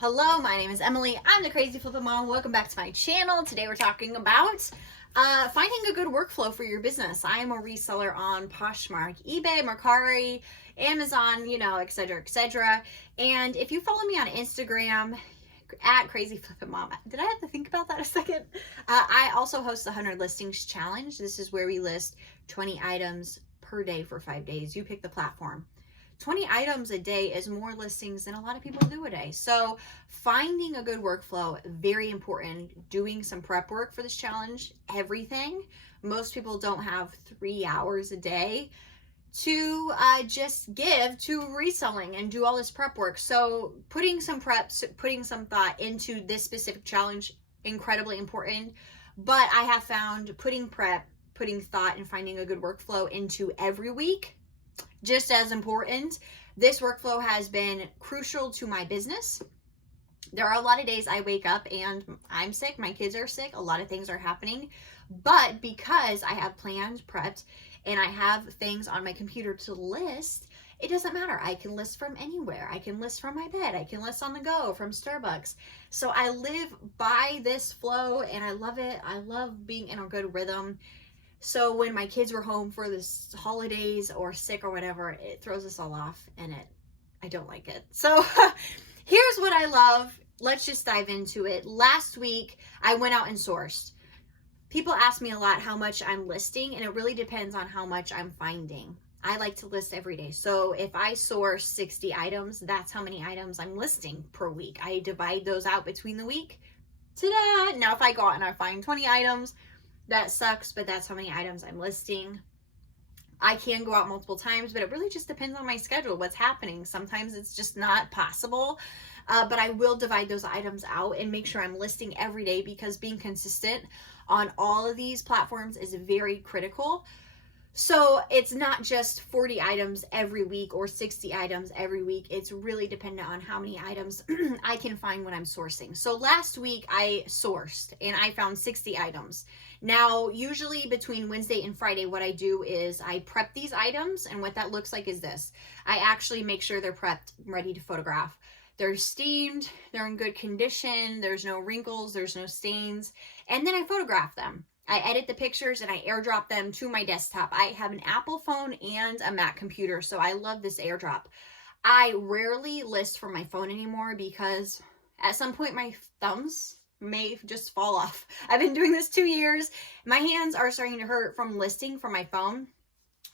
Hello, my name is Emily. I'm the Crazy Flippin' Mom. Welcome back to my channel. Today we're talking about finding a good workflow for your business. I am a reseller on Poshmark, eBay, Mercari, Amazon, etc., etc. And if you follow me on Instagram at Crazy Flippin' Mom, did I have to think about that a second? I also host the 100 Listings Challenge. This is where we list 20 items per day for 5 days. You pick the platform. 20 items a day is more listings than a lot of people do a day. So finding a good workflow, very important. Doing some prep work for this challenge, everything. Most people don't have 3 hours a day to just give to reselling and do all this prep work. So putting some preps, putting some thought into this specific challenge, incredibly important. But I have found putting prep, putting thought, and finding a good workflow into every week just as important. This workflow has been crucial to my business. There are a lot of days I wake up and I'm sick, my kids are sick, a lot of things are happening, but because I have planned, prepped, and I have things on my computer to list, it doesn't matter. I can list from anywhere. I can list from my bed. I can list on the go from Starbucks. So I live by this flow and I love it. I love being in a good rhythm. So when my kids were home for this holidays or sick or whatever, it throws us all off and I don't like it. So here's what I love. Let's just dive into it. Last week, I went out and sourced. People ask me a lot how much I'm listing, and it really depends on how much I'm finding. I like to list every day. So if I source 60 items, that's how many items I'm listing per week. I divide those out between the week. Ta-da! Now if I go out and I find 20 items, that sucks, but that's how many items I'm listing. I can go out multiple times, but it really just depends on my schedule, what's happening. Sometimes it's just not possible, but I will divide those items out and make sure I'm listing every day, because being consistent on all of these platforms is very critical. So it's not just 40 items every week or 60 items every week. It's really dependent on how many items I can find when I'm sourcing. So last week I sourced and I found 60 items. Now, usually between Wednesday and Friday, what I do is I prep these items, and what that looks like is this. I actually make sure they're prepped, ready to photograph. They're steamed, they're in good condition, there's no wrinkles, there's no stains, and then I photograph them. I edit the pictures and I airdrop them to my desktop. I have an Apple phone and a Mac computer, so I love this airdrop. I rarely list from my phone anymore because at some point my thumbs may just fall off. I've been doing this 2 years. My hands are starting to hurt from listing from my phone.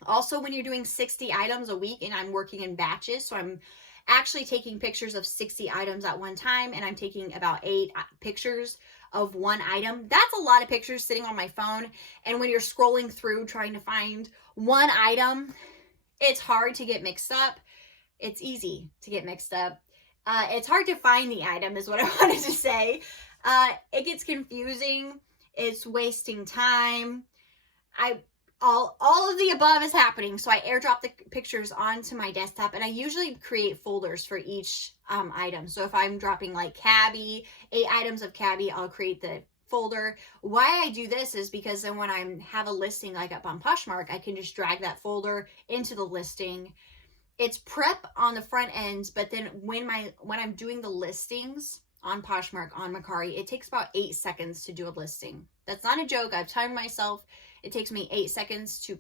Also, when you're doing 60 items a week and I'm working in batches, so I'm actually taking pictures of 60 items at one time, and I'm taking about 8 pictures of one item. That's a lot of pictures sitting on my phone. And when you're scrolling through trying to find one item, it's hard to get mixed up. It's easy to get mixed up. It's hard to find the item is what I wanted to say. It gets confusing. It's wasting time. All of the above is happening. So I airdrop the pictures onto my desktop, and I usually create folders for each item. So if I'm dropping like cabbie, 8 items of cabbie, I'll create the folder. Why I do this is because then when I have a listing like up on Poshmark, I can just drag that folder into the listing. It's prep on the front end, but then when I'm doing the listings on Poshmark, on Mercari, it takes about 8 seconds to do a listing. That's not a joke. I've timed myself. It takes me 8 seconds to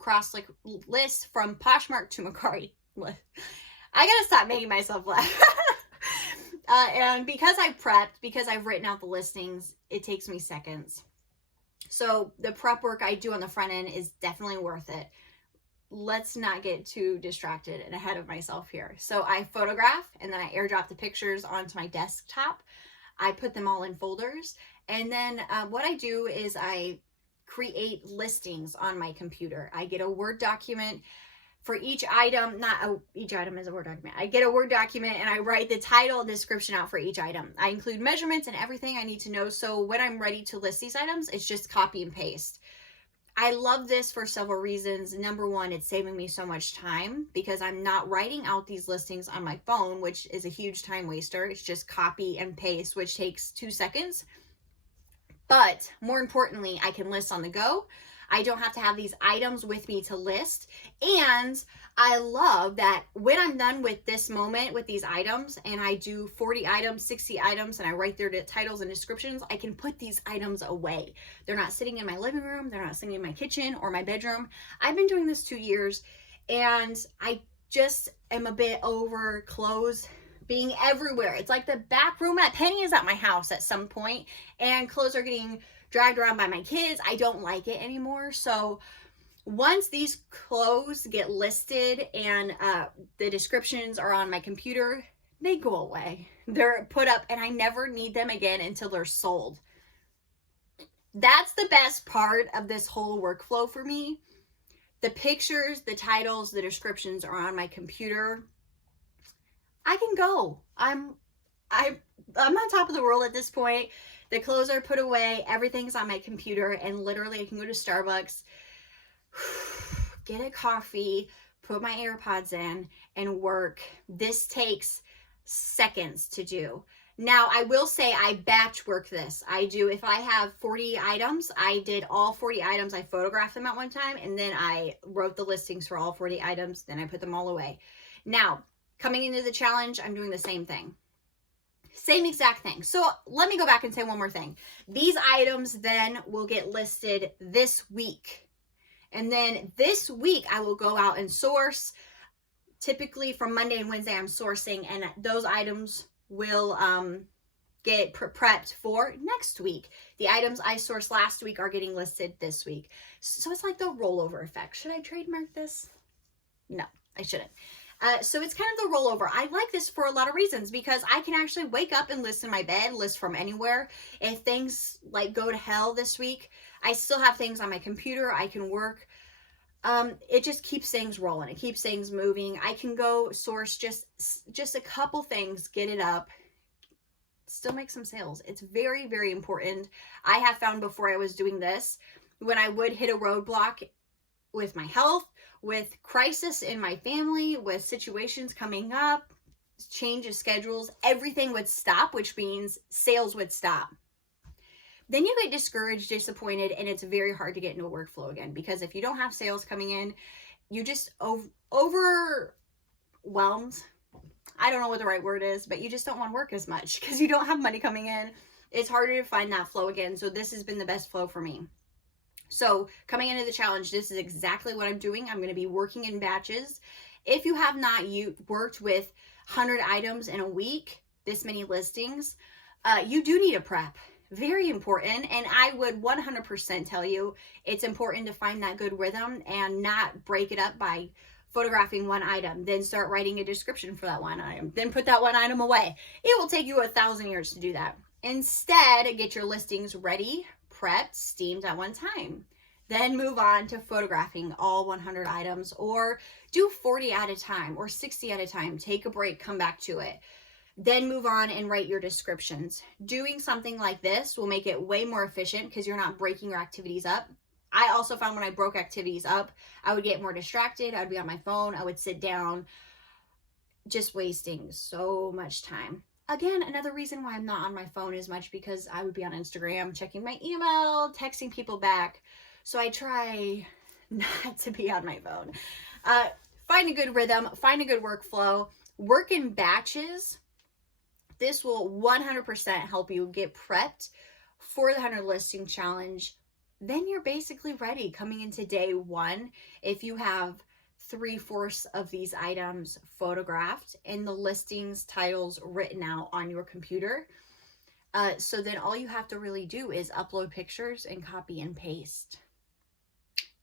list from Poshmark to Mercari. I gotta stop making myself laugh. And because I've prepped, because I've written out the listings, it takes me seconds. So the prep work I do on the front end is definitely worth it. Let's not get too distracted and ahead of myself here. So I photograph and then I airdrop the pictures onto my desktop. I put them all in folders. And then what I do is I create listings on my computer. I get a Word document for each item. Each item is a Word document. I get a Word document and I write the title and description out for each item. I include measurements and everything I need to know. So when I'm ready to list these items, it's just copy and paste. I love this for several reasons. Number one, it's saving me so much time because I'm not writing out these listings on my phone, which is a huge time waster. It's just copy and paste, which takes 2 seconds. But more importantly, I can list on the go. I don't have to have these items with me to list. And I love that when I'm done with this moment with these items and I do 40 items, 60 items, and I write their titles and descriptions, I can put these items away. They're not sitting in my living room. They're not sitting in my kitchen or my bedroom. I've been doing this 2 years, and I just am a bit over clothes being everywhere. It's like the back room at Penny's at my house at some point, and clothes are getting dragged around by my kids. I don't like it anymore. So once these clothes get listed and the descriptions are on my computer, they go away. They're put up and I never need them again until they're sold. That's the best part of this whole workflow for me. The pictures, the titles, the descriptions are on my computer. I can go. I'm on top of the world at this point. The clothes are put away. Everything's on my computer, and literally I can go to Starbucks, get a coffee, put my AirPods in, and work. This takes seconds to do. Now, I will say I batch work this. I do, if I have 40 items, I did all 40 items. I photographed them at one time, and then I wrote the listings for all 40 items. Then I put them all away. Now, coming into the challenge, I'm doing the same thing. Same exact thing. So let me go back and say one more thing. These items then will get listed this week. And then this week, I will go out and source. Typically from Monday and Wednesday, I'm sourcing, and those items will get prepped for next week. The items I sourced last week are getting listed this week. So it's like the rollover effect. Should I trademark this? No, I shouldn't. So it's kind of the rollover. I like this for a lot of reasons, because I can actually wake up and list in my bed, list from anywhere. If things like go to hell this week, I still have things on my computer. I can work. It just keeps things rolling. It keeps things moving. I can go source just a couple things, get it up, still make some sales. It's very, very important. I have found before I was doing this, when I would hit a roadblock with my health, with crisis in my family, with situations coming up, change of schedules, everything would stop, which means sales would stop. Then you get discouraged, disappointed, and it's very hard to get into a workflow again, because if you don't have sales coming in, you just overwhelmed. I don't know what the right word is, but you just don't want to work as much because you don't have money coming in. It's harder to find that flow again. So this has been the best flow for me. So coming into the challenge, this is exactly what I'm doing. I'm going to be working in batches. If you have not worked with 100 items in a week, this many listings, you do need a prep. Very important. And I would 100% tell you it's important to find that good rhythm and not break it up by photographing one item, then start writing a description for that one item, then put that one item away. It will take you 1,000 years to do that. Instead, get your listings ready, prepped, steamed at one time. Then move on to photographing all 100 items, or do 40 at a time or 60 at a time. Take a break, come back to it. Then move on and write your descriptions. Doing something like this will make it way more efficient because you're not breaking your activities up. I also found when I broke activities up, I would get more distracted. I'd be on my phone. I would sit down, just wasting so much time. Again, another reason why I'm not on my phone as much, because I would be on Instagram, checking my email, texting people back. So I try not to be on my phone. Find a good rhythm, find a good workflow, work in batches. This will 100% help you get prepped for the 100 listing challenge. Then you're basically ready coming into day one. If you have 3/4 of these items photographed and the listings titles written out on your computer. So then all you have to really do is upload pictures and copy and paste.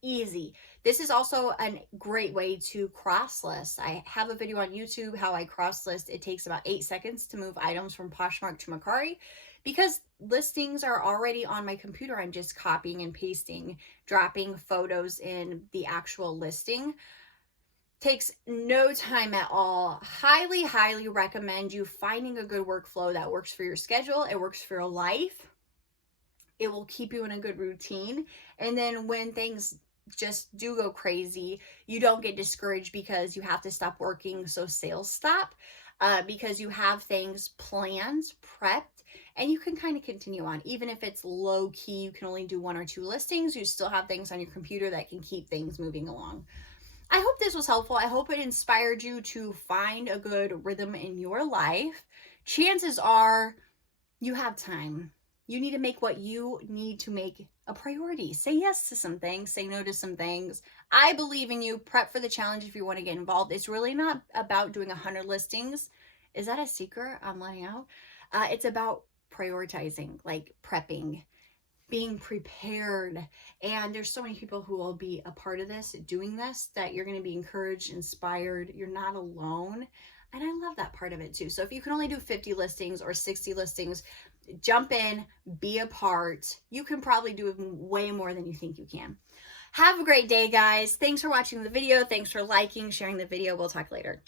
Easy. This is also a great way to cross list. I have a video on YouTube how I cross list. It takes about 8 seconds to move items from Poshmark to Mercari. Because listings are already on my computer, I'm just copying and pasting, dropping photos in the actual listing. Takes no time at all. Highly, highly recommend you finding a good workflow that works for your schedule. It works for your life. It will keep you in a good routine. And then when things just do go crazy, you don't get discouraged because you have to stop working, so sales stop. because you have things planned, prepped, and you can kind of continue on. Even if it's low key, you can only do 1 or 2 listings, you still have things on your computer that can keep things moving along. I hope this was helpful. I hope it inspired you to find a good rhythm in your life. Chances are you have time. You need to make what you need to make a priority. Say yes to some things, say no to some things. I believe in you. Prep for the challenge if you want to get involved. It's really not about doing 100 listings. Is that a secret I'm letting out? It's about prioritizing, like prepping, being prepared. And there's so many people who will be a part of this, doing this, that you're going to be encouraged, inspired. You're not alone. And I love that part of it too. So if you can only do 50 listings or 60 listings, jump in, be a part. You can probably do way more than you think you can. Have a great day, guys. Thanks for watching the video. Thanks for liking, sharing the video. We'll talk later.